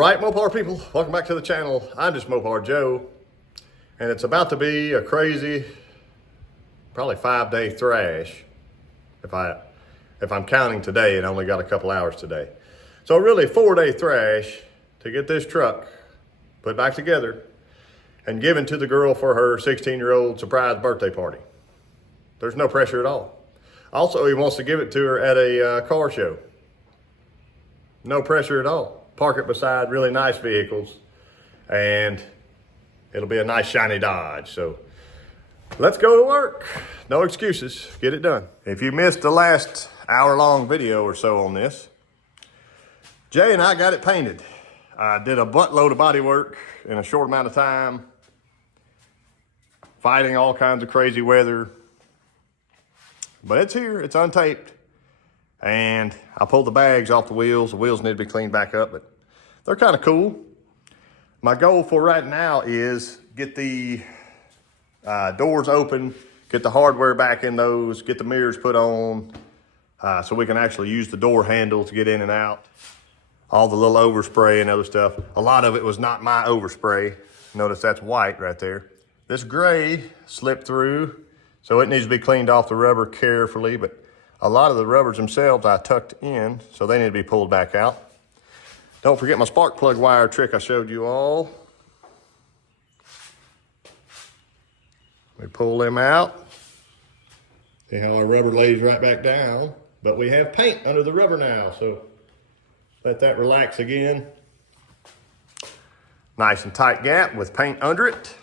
right, Mopar people, welcome back to the channel. I'm just Mopar Joe, and it's about to be a crazy, probably 5-day thrash, if I'm counting today and only got a couple hours today. So really 4-day thrash to get this truck put back together and given to the girl for her 16-year-old surprise birthday party. There's no pressure at all. Also, he wants to give it to her at a car show. No pressure at all. Park it beside really nice vehicles and it'll be a nice shiny Dodge. So let's go to work. No excuses, get it done. If you missed the last hour-long video or so on this, Jay and I got it painted. I did a buttload of body work in a short amount of time, fighting all kinds of crazy weather. But it's here, it's untaped. And I pulled the bags off the wheels. The wheels need to be cleaned back up, but they're kind of cool. My goal for right now is get the doors open, get the hardware back in those, get the mirrors put on, so we can actually use the door handle to get in and out. All the little overspray and other stuff. A lot of it was not my overspray. Notice that's white right there. This gray slipped through, so it needs to be cleaned off the rubber carefully, but a lot of the rubbers themselves I tucked in, so they need to be pulled back out. Don't forget my spark plug wire trick I showed you all. We pull them out. See how our rubber lays right back down, but we have paint under the rubber now, so let that relax again. Nice and tight gap with paint under it.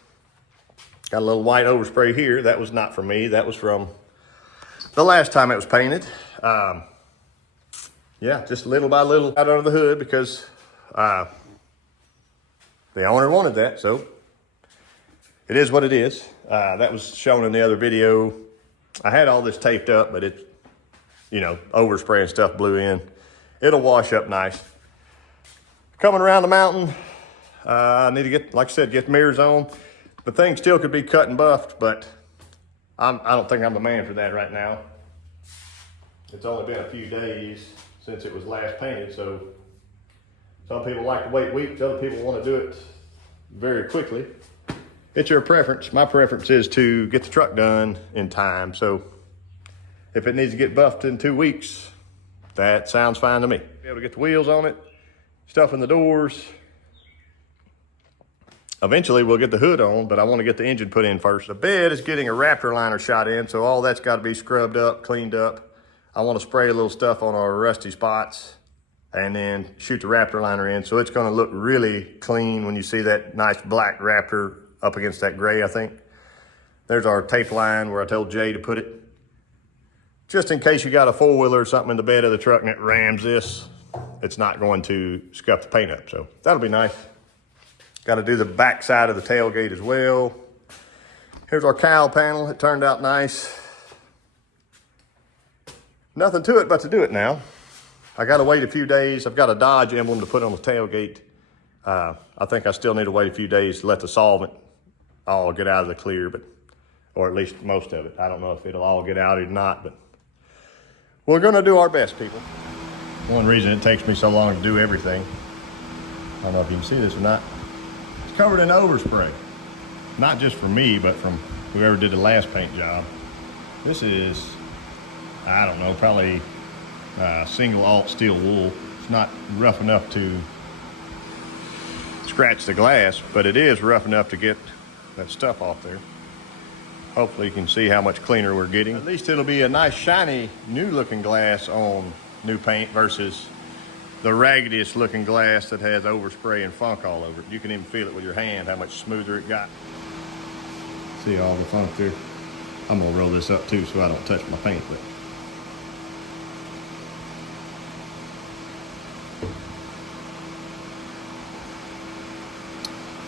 Got a little white overspray here. That was not from me, that was from the last time it was painted. Yeah, just little by little out under the hood because the owner wanted that, so it is what it is. That was shown in the other video. I had all this taped up, but it, overspray and stuff blew in. It'll wash up nice. Coming around the mountain, I need to get, like I said, get the mirrors on. The thing still could be cut and buffed, but I don't think I'm the man for that right now. It's only been a few days since it was last painted, so some people like to wait weeks, other people want to do it very quickly. It's your preference. My preference is to get the truck done in time, so if it needs to get buffed in 2 weeks, that sounds fine to me. Be able to get the wheels on it, stuff in the doors. Eventually we'll get the hood on, but I want to get the engine put in first. The bed is getting a Raptor liner shot in, so all that's got to be scrubbed up, cleaned up. I want to spray a little stuff on our rusty spots and then shoot the Raptor liner in. So it's going to look really clean when you see that nice black Raptor up against that gray, I think. There's our tape line where I told Jay to put it. Just in case you got a four-wheeler or something in the bed of the truck and it rams this, it's not going to scuff the paint up. So that'll be nice. Got to do the back side of the tailgate as well. Here's our cowl panel. It turned out nice. Nothing to it but to do it now. I got to wait a few days. I've got a Dodge emblem to put on the tailgate. I think I still need to wait a few days to let the solvent all get out of the clear, or at least most of it. I don't know if it'll all get out or not, but we're going to do our best, people. One reason it takes me so long to do everything, I don't know if you can see this or not, it's covered in overspray. Not just from me, but from whoever did the last paint job. This is, I don't know, probably single alt steel wool. It's not rough enough to scratch the glass, but it is rough enough to get that stuff off there. Hopefully you can see how much cleaner we're getting. At least it'll be a nice shiny new looking glass on new paint versus the raggediest looking glass that has overspray and funk all over it. You can even feel it with your hand, how much smoother it got. See all the funk there? I'm gonna roll this up too so I don't touch my paint, but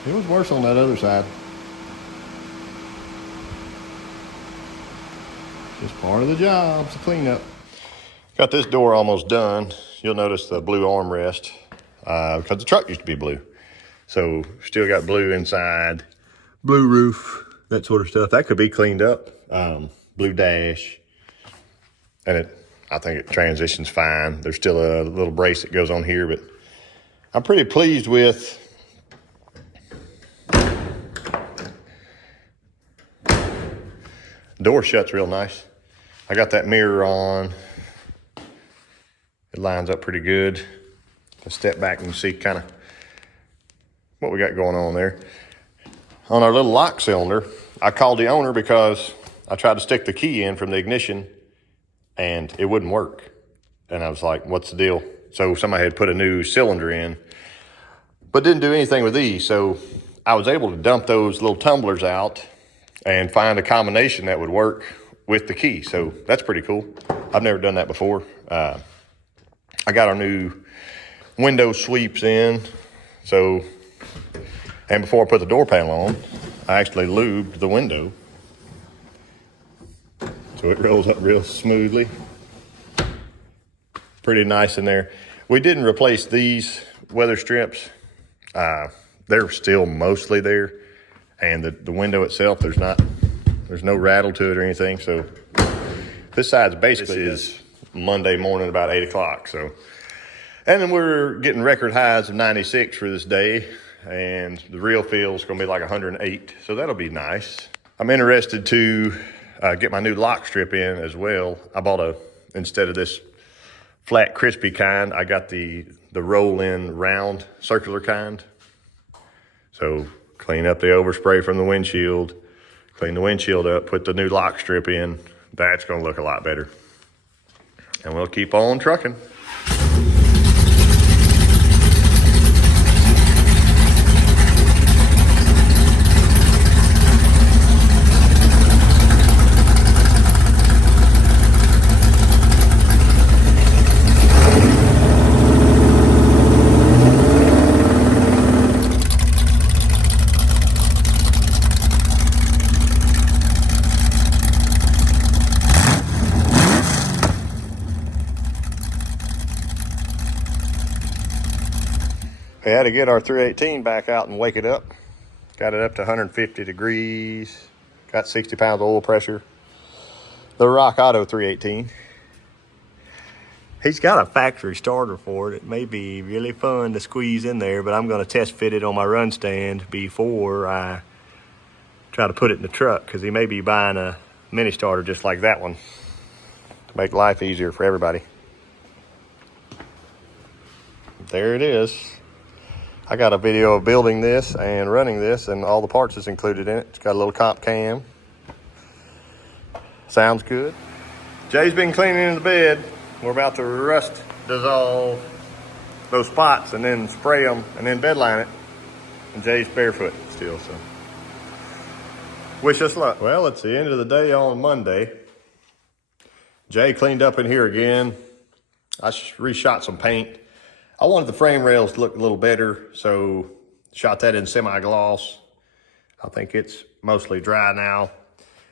it was worse on that other side. Just part of the job, it's a cleanup. Got this door almost done. You'll notice the blue armrest because the truck used to be blue. So still got blue inside, blue roof, that sort of stuff. That could be cleaned up. Blue dash. And I think it transitions fine. There's still a little brace that goes on here, but I'm pretty pleased with door shuts real nice. I got that mirror on. It lines up pretty good. I'll step back and see kind of what we got going on there. On our little lock cylinder, I called the owner because I tried to stick the key in from the ignition and it wouldn't work. And I was like, what's the deal? So somebody had put a new cylinder in, but didn't do anything with these. So I was able to dump those little tumblers out and find a combination that would work with the key. So that's pretty cool. I've never done that before. I got our new window sweeps in. So, and before I put the door panel on, I actually lubed the window. So it rolls up real smoothly. Pretty nice in there. We didn't replace these weather strips. They're still mostly there. And the window itself, there's no rattle to it or anything. So this side's basically is Monday morning about 8 o'clock. So, and then we're getting record highs of 96 for this day. And the real feel is gonna be like 108. So that'll be nice. I'm interested to get my new lock strip in as well. I bought instead of this flat crispy kind, I got the roll-in round circular kind. So clean up the overspray from the windshield, clean the windshield up, put the new lock strip in. That's gonna look a lot better. And we'll keep on trucking. We had to get our 318 back out and wake it up. Got it up to 150 degrees. Got 60 pounds of oil pressure. The Rock Auto 318. He's got a factory starter for it. It may be really fun to squeeze in there, but I'm going to test fit it on my run stand before I try to put it in the truck, because he may be buying a mini starter just like that one to make life easier for everybody. There it is. I got a video of building this and running this, and all the parts is included in it. It's got a little comp cam. Sounds good. Jay's been cleaning in the bed. We're about to rust dissolve those spots and then spray them and then bed line it. And Jay's barefoot still, so wish us luck. Well, it's the end of the day on Monday. Jay cleaned up in here again. I reshot some paint. I wanted the frame rails to look a little better, so shot that in semi-gloss. I think it's mostly dry now.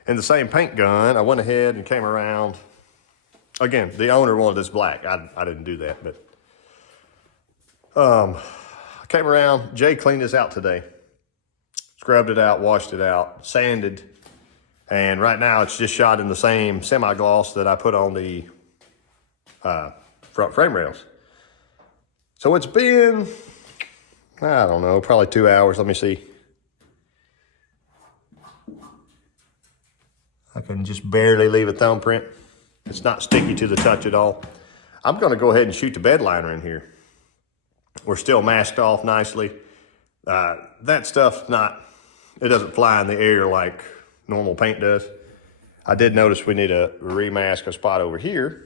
In the same paint gun, I went ahead and came around. Again, the owner wanted this black. I didn't do that, but I came around. Jay cleaned this out today. Scrubbed it out, washed it out, sanded, and right now it's just shot in the same semi-gloss that I put on the front frame rails. So it's been, I don't know, probably 2 hours. Let me see. I can just barely leave a thumbprint. It's not sticky to the touch at all. I'm gonna go ahead and shoot the bed liner in here. We're still masked off nicely. That stuff's it doesn't fly in the air like normal paint does. I did notice we need to remask a spot over here.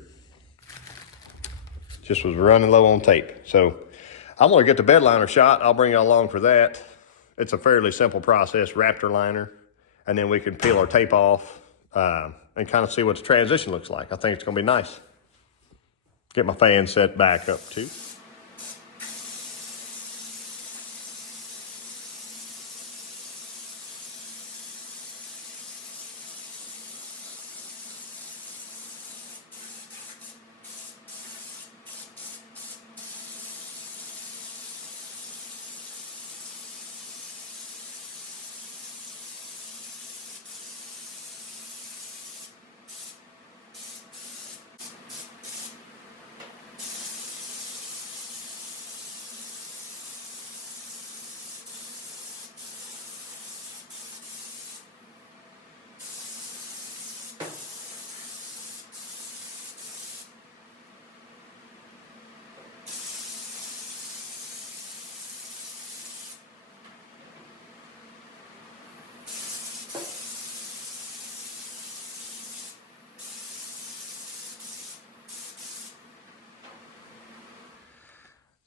Just was running low on tape. So I'm gonna get the bed liner shot. I'll bring you along for that. It's a fairly simple process, Raptor liner, and then we can peel our tape off and kind of see what the transition looks like. I think it's gonna be nice. Get my fan set back up too.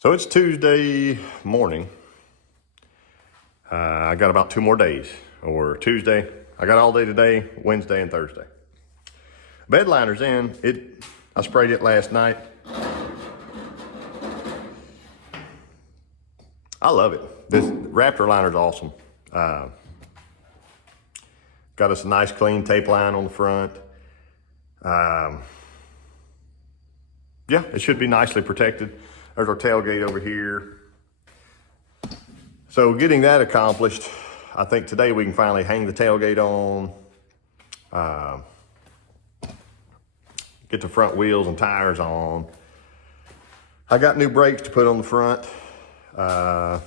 So it's Tuesday morning. I got about 2 more days, or Tuesday. I got all day today, Wednesday and Thursday. Bed liner's in. I sprayed it last night. I love it. This Raptor liner's awesome. Got us a nice clean tape line on the front. Yeah, it should be nicely protected. There's our tailgate over here. So getting that accomplished, I think today we can finally hang the tailgate on, get the front wheels and tires on. I got new brakes to put on the front. Got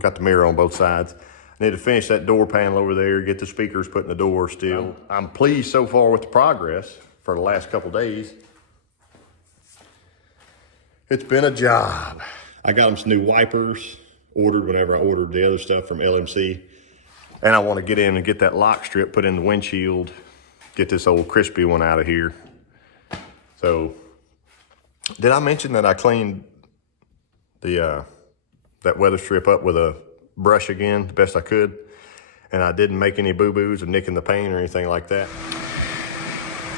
the mirror on both sides. I need to finish that door panel over there, get the speakers put in the door still. I'm pleased so far with the progress for the last couple days. It's been a job. I got them some new wipers, ordered whenever I ordered the other stuff from LMC. And I want to get in and get that lock strip put in the windshield, get this old crispy one out of here. So, did I mention that I cleaned the that weather strip up with a brush again, the best I could? And I didn't make any boo-boos of nicking the paint or anything like that.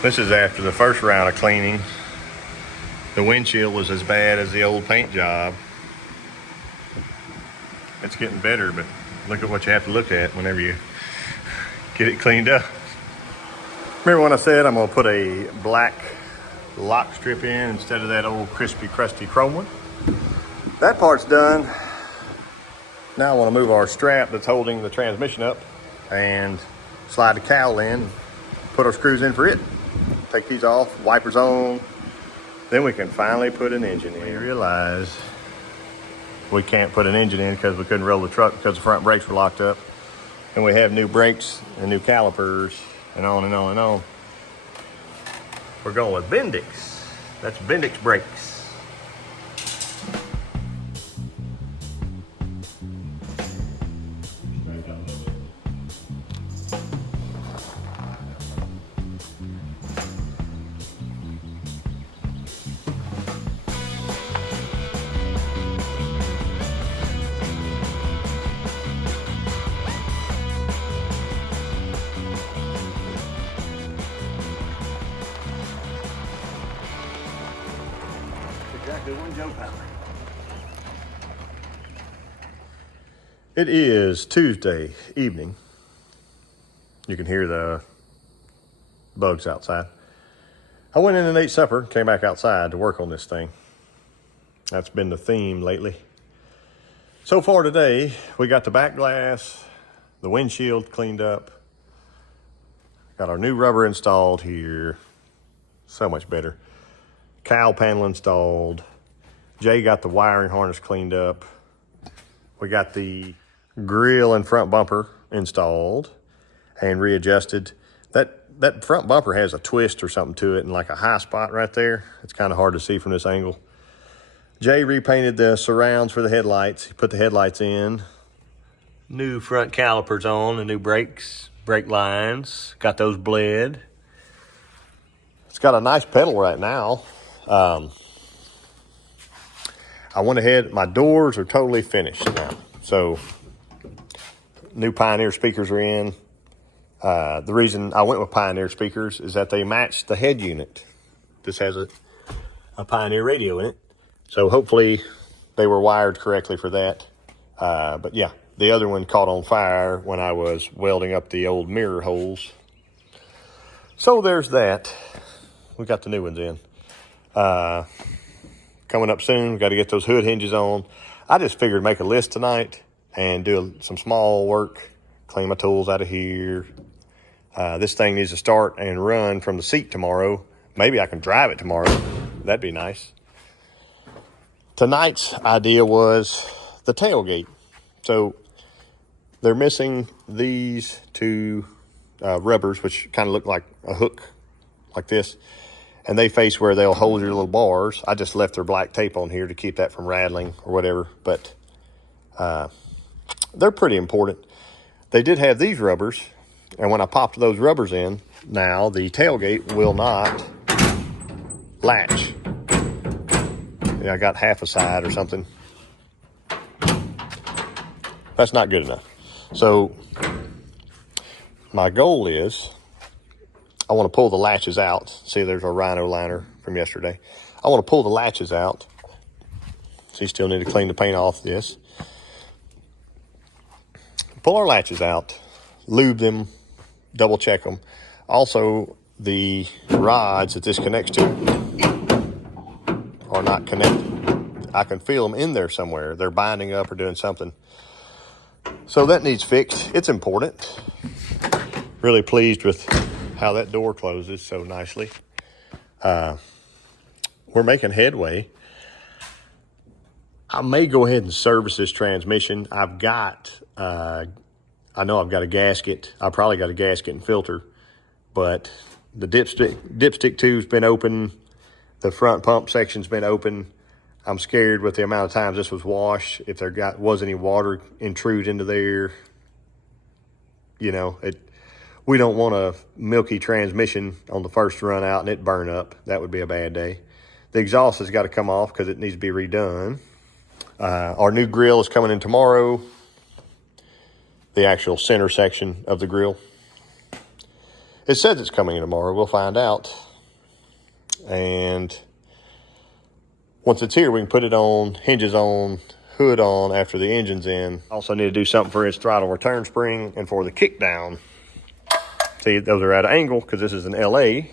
This is after the first round of cleaning. The windshield was as bad as the old paint job. It's getting better, but look at what you have to look at whenever you get it cleaned up. Remember when I said I'm gonna put a black lock strip in instead of that old crispy, crusty chrome one? That part's done. Now I wanna move our strap that's holding the transmission up and slide the cowl in, put our screws in for it. Take these off, wipers on. Then we can finally put an engine in. We realize we can't put an engine in because we couldn't roll the truck because the front brakes were locked up. And we have new brakes and new calipers and on and on and on. We're going with Bendix. That's Bendix brakes. Exactly one Joe power. It is Tuesday evening. You can hear the bugs outside. I went in and ate supper, came back outside to work on this thing. That's been the theme lately. So far today, we got the back glass, the windshield cleaned up, got our new rubber installed here. So much better. Cowl panel installed. Jay got the wiring harness cleaned up. We got the grill and front bumper installed and readjusted. That front bumper has a twist or something to it and like a high spot right there. It's kind of hard to see from this angle. Jay repainted the surrounds for the headlights. He put the headlights in. New front calipers on, the new brakes, brake lines. Got those bled. It's got a nice pedal right now. I went ahead, my doors are totally finished now. So, new Pioneer speakers are in. The reason I went with Pioneer speakers is that they match the head unit. This has a Pioneer radio in it. So hopefully they were wired correctly for that. But yeah, the other one caught on fire when I was welding up the old mirror holes. So there's that. We got the new ones in. Coming up soon, we got to get those hood hinges on. I just figured make a list tonight and do some small work, clean my tools out of here. This thing needs to start and run from the seat tomorrow. Maybe I can drive it tomorrow. That'd be nice. Tonight's idea was the tailgate. So they're missing these two rubbers, which kind of look like a hook, like this. And they face where they'll hold your little bars. I just left their black tape on here to keep that from rattling or whatever. But they're pretty important. They did have these rubbers. And when I popped those rubbers in, now the tailgate will not latch. I got half a side or something. That's not good enough. So my goal is, I want to pull the latches out. See, there's our rhino liner from yesterday. I want to pull the latches out. So you still need to clean the paint off this. Pull our latches out, lube them, double check them. Also, the rods that this connects to are not connected. I can feel them in there somewhere. They're binding up or doing something. So that needs fixed. It's important. Really pleased with how that door closes so nicely. We're making headway. I may go ahead and service this transmission. I've got, I know I've got a gasket. I probably got a gasket and filter, but the dipstick tube's been open. The front pump section's been open. I'm scared with the amount of times this was washed. If there was any water intrude into there, you know, we don't want a milky transmission on the first run out and it burn up. That would be a bad day. The exhaust has got to come off because it needs to be redone. Our new grill is coming in tomorrow. The actual center section of the grill. It says it's coming in tomorrow. We'll find out. And once it's here, we can put it on, hinges on, hood on after the engine's in. Also need to do something for its throttle return spring and for the kick down. See, those are at an angle because this is an LA.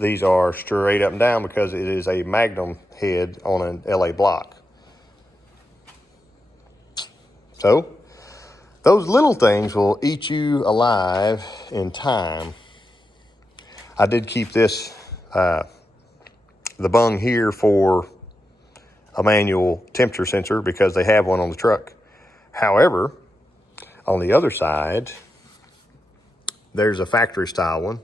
These are straight up and down because it is a Magnum head on an LA block. So those little things will eat you alive in time. I did keep this, the bung here for a manual temperature sensor because they have one on the truck. However, on the other side, there's a factory style one.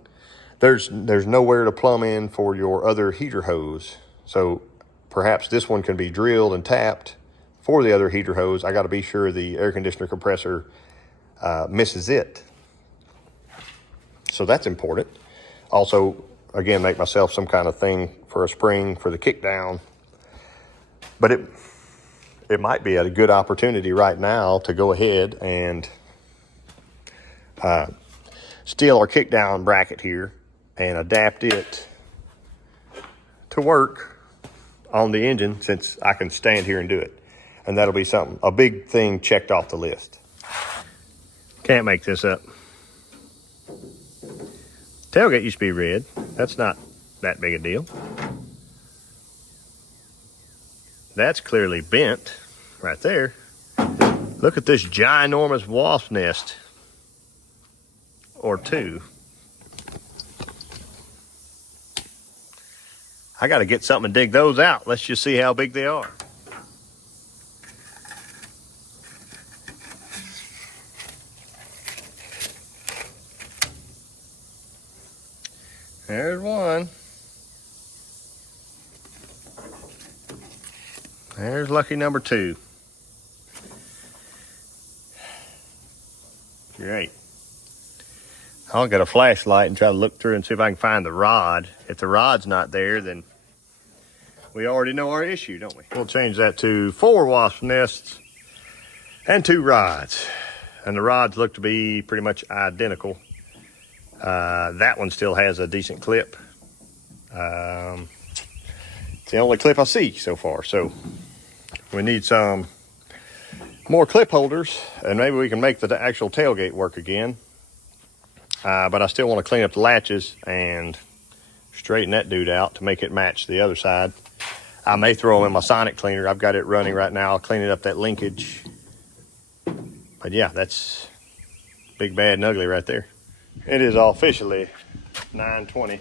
There's nowhere to plumb in for your other heater hose. So perhaps this one can be drilled and tapped for the other heater hose. I got to be sure the air conditioner compressor misses it. So that's important. Also, again, make myself some kind of thing for a spring for the kick down. But it might be a good opportunity right now to go ahead and steal our kick down bracket here and adapt it to work on the engine since I can stand here and do it. And that'll be something, a big thing checked off the list. Can't make this up. Tailgate used to be red. That's not that big a deal. That's clearly bent right there. Look at this ginormous wasp nest or two. I got to get something to dig those out. Let's just see how big they are. There's one. There's lucky number two. Great. I'll get a flashlight and try to look through and see if I can find the rod. If the rod's not there, then we already know our issue, don't we? We'll change that to 4 wasp nests and 2 rods. And the rods look to be pretty much identical. That one still has a decent clip. It's the only clip I see so far. So we need some more clip holders and maybe we can make the actual tailgate work again. But I still want to clean up the latches and straighten that dude out to make it match the other side. I may throw them in my sonic cleaner. I've got it running right now. I'll clean it up that linkage. But yeah, that's big, bad, and ugly right there. It is officially 9:20.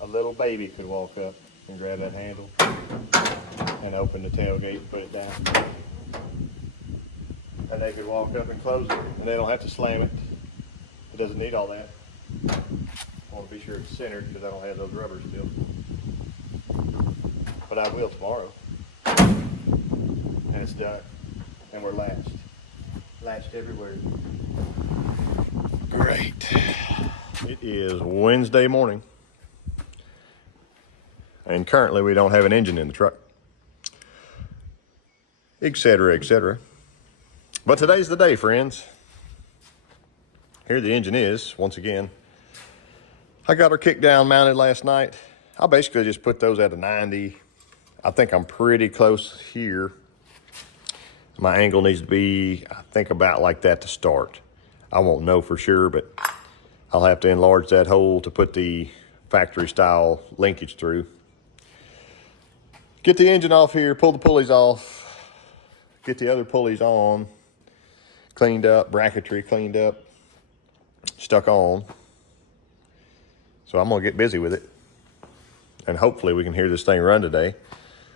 A little baby could walk up and grab that handle and open the tailgate and put it down. And they could walk up and close it, and they don't have to slam it. It doesn't need all that. I want to be sure it's centered because I don't have those rubbers still. But I will tomorrow. And it's done. And we're latched. Latched everywhere. Great. It is Wednesday morning. And currently we don't have an engine in the truck, etc., etc. But today's the day, friends. Here the engine is, once again. I got her kick down mounted last night. I basically just put those at a 90. I think I'm pretty close here. My angle needs to be, I think, about like that to start. I won't know for sure, but I'll have to enlarge that hole to put the factory style linkage through. Get the engine off here, pull the pulleys off, get the other pulleys on, cleaned up, bracketry cleaned up, stuck on. So I'm gonna get busy with it. And hopefully we can hear this thing run today.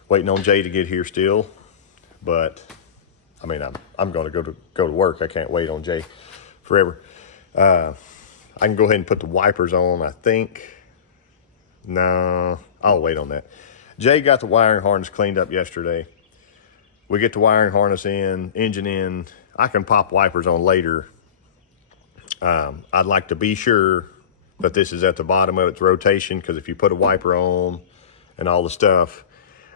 Waiting on Jay to get here still, but I mean, I'm gonna go to work. I can't wait on Jay forever. I can go ahead and put the wipers on, I think. No, I'll wait on that. Jay got the wiring harness cleaned up yesterday. We get the wiring harness in, engine in. I can pop wipers on later. I'd like to be sure that this is at the bottom of its rotation, because if you put a wiper on and all the stuff,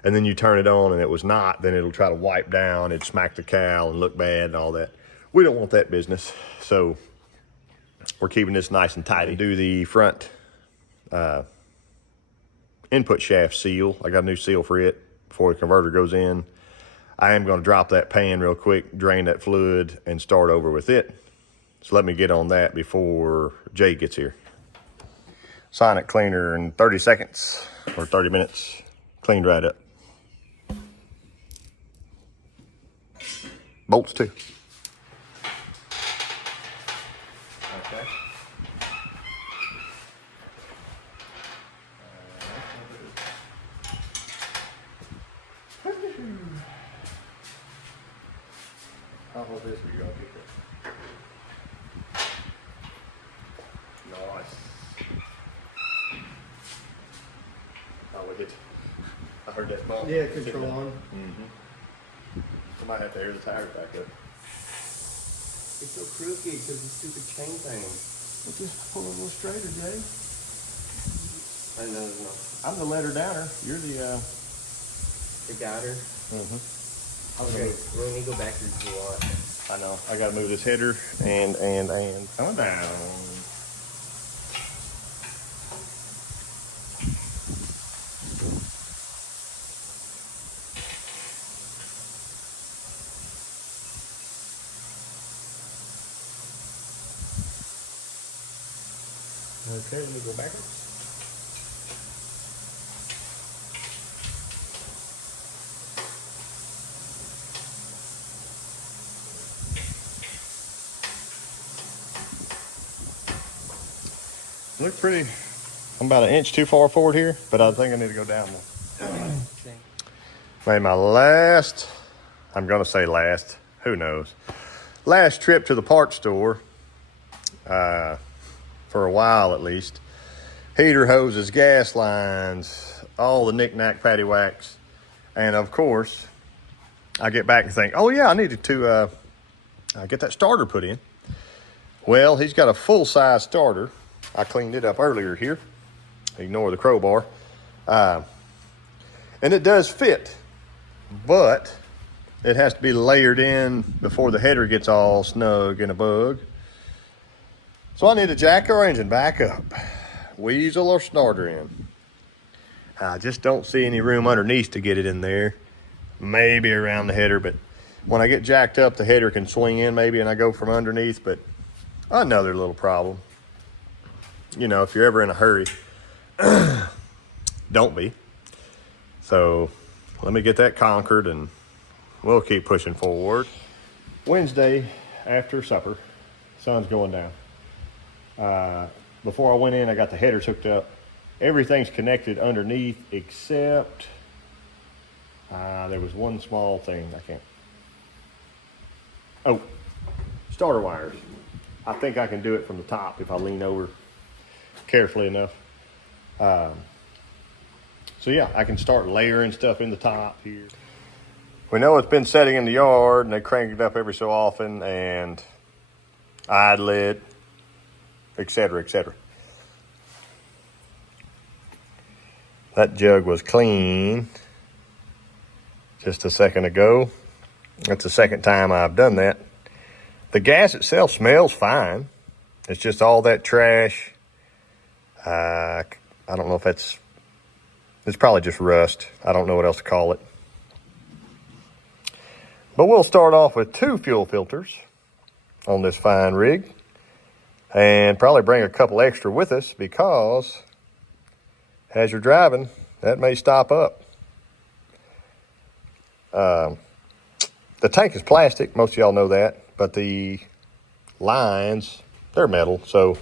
and then you turn it on and it was not, then it'll try to wipe down, it'd smack the cowl and look bad and all that. We don't want that business. So we're keeping this nice and tidy. Do the front input shaft seal. I got a new seal for it before the converter goes in. I am gonna drop that pan real quick, drain that fluid, and start over with it. So let me get on that before Jay gets here. Sonic cleaner in 30 seconds or 30 minutes. Cleaned right up. Bolts too. Okay. How hold this for you? I'll get it. Nice. Oh, look it. I heard that bump. Yeah, control on. Mm-hmm. I might have to air the tires back up. It's so crooked because of the stupid chain thing. But just pull a little straighter, Jay. I know. No. I'm the letter downer. You're the guider. Mm-hmm. Okay, we're gonna go backwards a lot. I know. I gotta move this header and coming down. Okay, let me go backwards. Look pretty. I'm about an inch too far forward here, but I think I need to go down more. Made my last, I'm gonna say last, who knows, last trip to the parts store, for a while at least. Heater hoses, gas lines, all the knick-knack paddywhacks. And of course, I get back and think, oh yeah, I needed to get that starter put in. Well, he's got a full-size starter. I cleaned it up earlier here. Ignore the crowbar. And it does fit, but it has to be layered in before the header gets all snug and a bug. So I need to jack our engine back up, weasel our starter in. I just don't see any room underneath to get it in there. Maybe around the header, but when I get jacked up, the header can swing in maybe and I go from underneath, but another little problem. You know, if you're ever in a hurry, don't be. So let me get that conquered and we'll keep pushing forward. Wednesday after supper, sun's going down. Before I went in, I got the headers hooked up. Everything's connected underneath except there was one small thing I can't. Oh, starter wires. I think I can do it from the top if I lean over carefully enough. So yeah, I can start layering stuff in the top here. We know it's been setting in the yard and they crank it up every so often and idle it, etc., etc. That jug was clean just a second ago. That's the second time I've done that. The gas itself smells fine. It's just all that trash. I don't know if it's probably just rust. I don't know what else to call it. But we'll start off with 2 fuel filters on this fine rig, and probably bring a couple extra with us, because as you're driving, that may stop up. The tank is plastic, most of y'all know that, but the lines, they're metal, so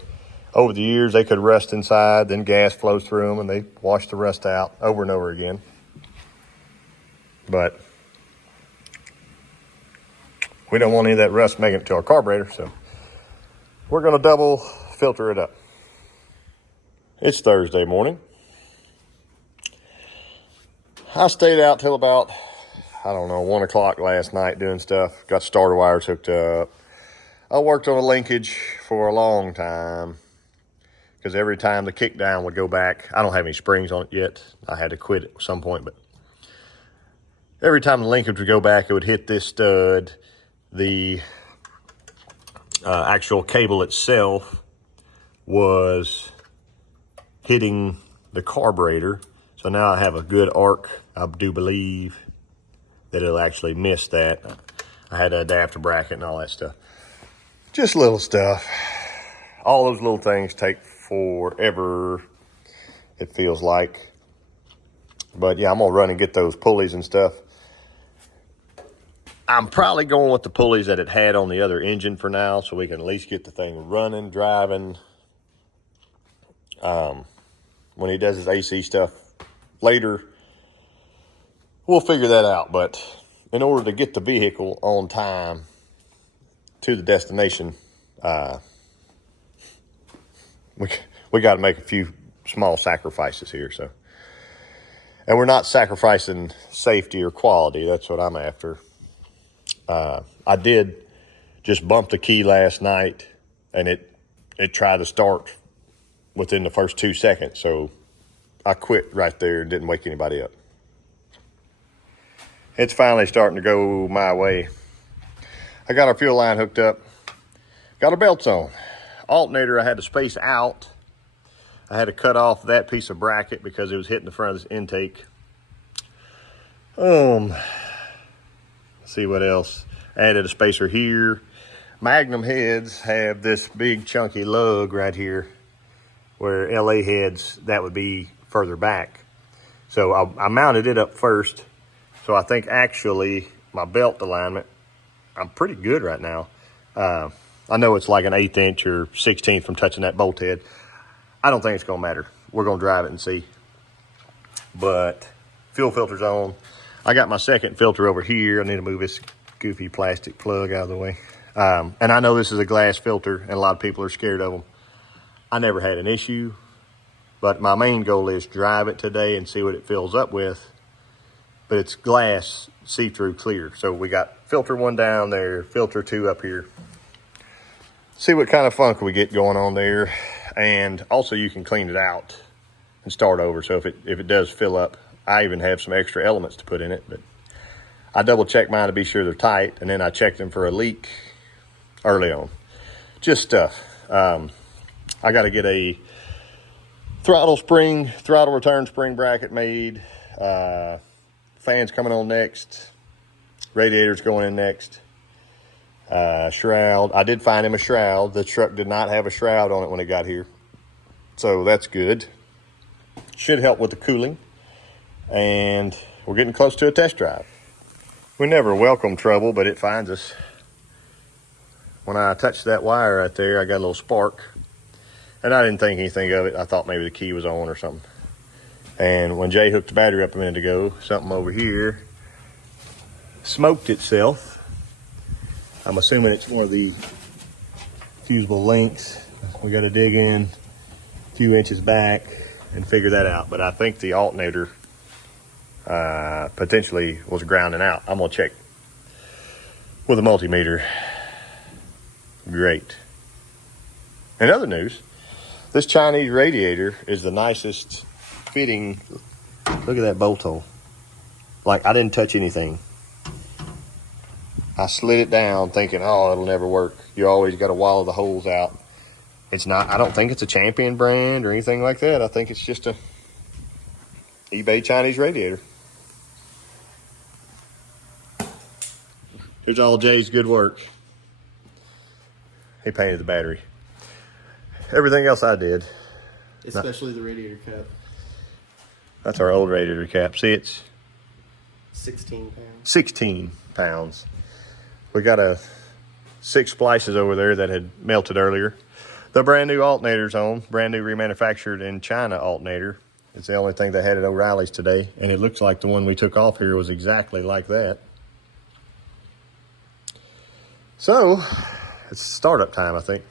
over the years they could rust inside, then gas flows through them and they wash the rust out over and over again. But we don't want any of that rust making it to our carburetor, so we're going to double filter it up. It's Thursday morning. I stayed out till about, 1 o'clock last night doing stuff. Got starter wires hooked up. I worked on a linkage for a long time, because every time the kick down would go back, I don't have any springs on it yet. I had to quit at some point, but every time the linkage would go back, it would hit this stud. The actual cable itself was hitting the carburetor. So now I have a good arc. I do believe that it'll actually miss that. I had an adapter bracket and all that stuff. Just little stuff. All those little things take forever, it feels like. But yeah, I'm gonna run and get those pulleys and stuff. I'm probably going with the pulleys that it had on the other engine for now, so we can at least get the thing running, driving. When he does his AC stuff later, we'll figure that out. But in order to get the vehicle on time to the destination, we got to make a few small sacrifices here. So, and we're not sacrificing safety or quality. That's what I'm after. I did just bump the key last night, and it tried to start within the first 2 seconds. So I quit right there and didn't wake anybody up. It's finally starting to go my way. I got our fuel line hooked up. Got our belts on. Alternator, I had to space out. I had to cut off that piece of bracket because it was hitting the front of this intake. Let's see what else. Added a spacer here. Magnum heads have this big chunky lug right here, where LA heads, that would be further back. So I mounted it up first. So I think actually my belt alignment, I'm pretty good right now. I know it's like an 1/8 inch or 16th from touching that bolt head. I don't think it's gonna matter. We're gonna drive it and see. But fuel filter's on. I got my second filter over here. I need to move this goofy plastic plug out of the way. And I know this is a glass filter and a lot of people are scared of them. I never had an issue, but my main goal is drive it today and see what it fills up with. But it's glass, see-through clear. So we got filter 1 down there, filter 2 up here. See what kind of funk we get going on there. And also you can clean it out and start over. So if it does fill up, I even have some extra elements to put in it. But I double check mine to be sure they're tight, and then I check them for a leak early on. Just stuff. I got to get a throttle return spring bracket made. Fans coming on next. Radiators going in next. Shroud. I did find him a shroud. The truck did not have a shroud on it when it got here, so that's good. Should help with the cooling. And we're getting close to a test drive. We never welcome trouble, but it finds us. When I touched that wire right there, I got a little spark. And I didn't think anything of it. I thought maybe the key was on or something. And when Jay hooked the battery up a minute ago, something over here smoked itself. I'm assuming it's one of the fusible links. We got to dig in a few inches back and figure that out. But I think the alternator potentially was grounding out. I'm gonna check with a multimeter. Great. In other news, this Chinese radiator is the nicest fitting Look at that bolt hole. Like, I didn't touch anything. I slid it down thinking, oh, it'll never work. You always got to wallow the holes out. It's not, I don't think it's a Champion brand or anything like that. I think it's just a eBay Chinese radiator. Here's all Jay's good work. He painted the battery. Everything else I did. Especially the radiator cap. That's our old radiator cap. See, it's 16 pounds. 16 pounds. We got 6 splices over there that had melted earlier. The brand new alternator's on, brand new remanufactured in China alternator. It's the only thing that had at O'Reilly's today, and it looks like the one we took off here was exactly like that. So, it's startup time, I think.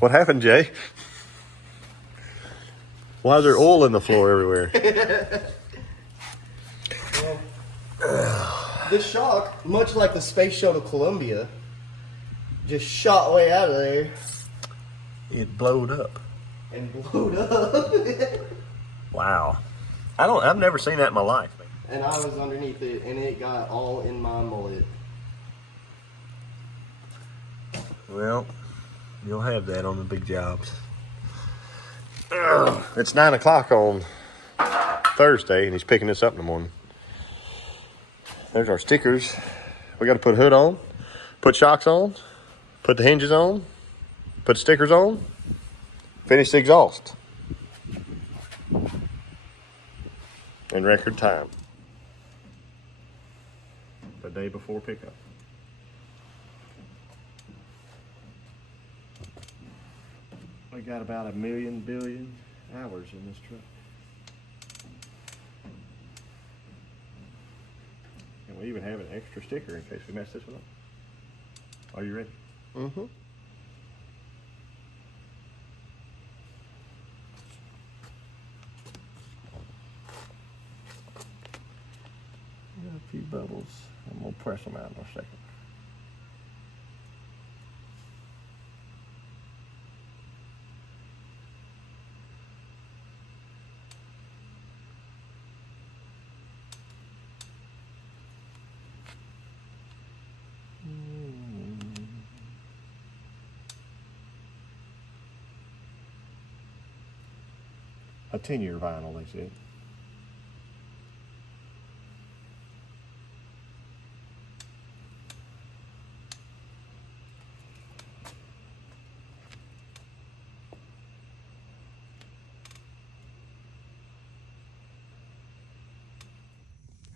What happened, Jay? Why is there oil in the floor everywhere? This shock, much like the Space Shuttle Columbia, just shot way out of there. It blowed up. And blowed up. Wow. I've never seen that in my life. and I was underneath it, and it got all in my mullet. Well, you'll have that on the big jobs. Ugh. It's 9 o'clock on Thursday, and he's picking this up in the morning. There's our stickers. We got to put hood on, put shocks on, put the hinges on, put stickers on, finish the exhaust in record time. The day before pickup. We got about 1 million billion hours in this truck. And we even have an extra sticker in case we mess this one up. Are you ready? Mm-hmm. Got a few bubbles. I'm gonna press them out in a second. A 10-year vinyl, they said.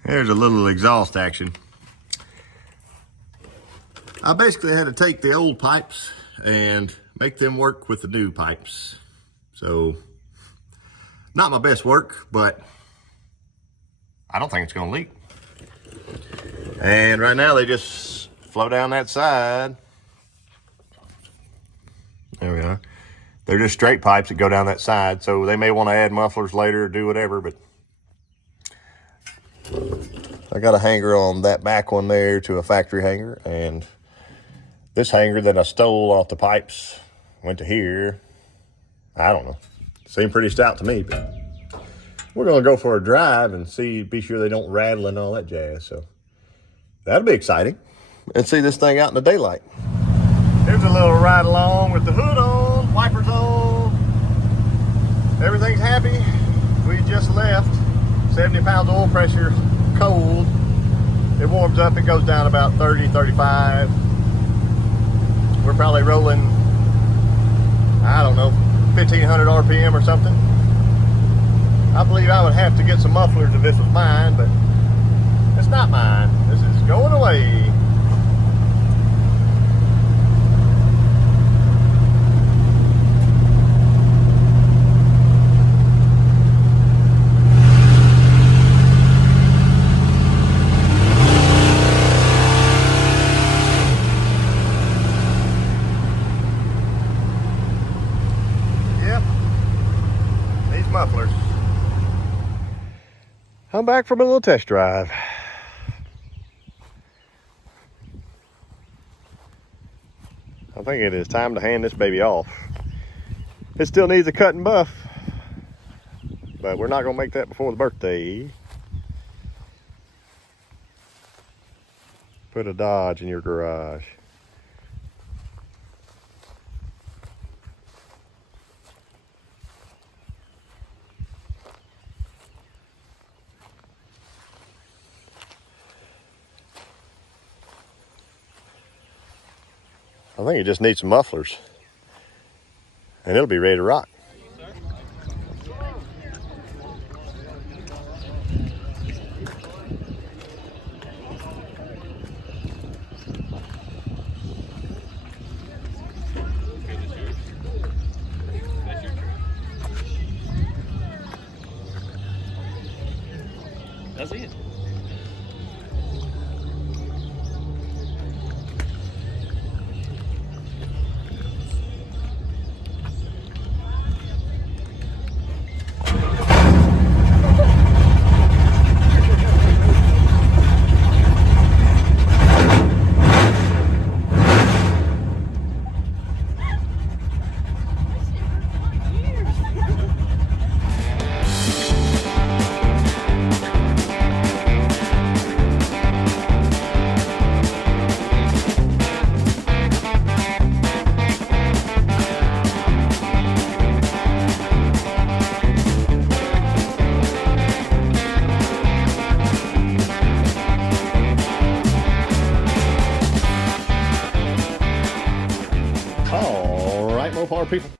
Here's a little exhaust action. I basically had to take the old pipes and make them work with the new pipes. So, not my best work, but I don't think it's gonna leak. And right now they just flow down that side. There we are. They're just straight pipes that go down that side. So they may want to add mufflers later or do whatever, but I got a hanger on that back one there to a factory hanger, and this hanger that I stole off the pipes went to here. I don't know. Seemed pretty stout to me, but we're gonna go for a drive and be sure they don't rattle and all that jazz. So that'll be exciting. Let's see this thing out in the daylight. Here's a little ride along with the hood on, wipers on. Everything's happy. We just left. 70 pounds of oil pressure, cold. It warms up, it goes down about 30, 35. We're probably rolling, I don't know, 1,500 RPM or something. I believe I would have to get some mufflers if this was mine, but it's not mine. This is going away. Mufflers. I'm back from a little test drive. I think it is time to hand this baby off. It still needs a cut and buff, but we're not gonna make that before the birthday. Put a Dodge in your garage. I think it just needs some mufflers, and it'll be ready to rock. That's it. more people.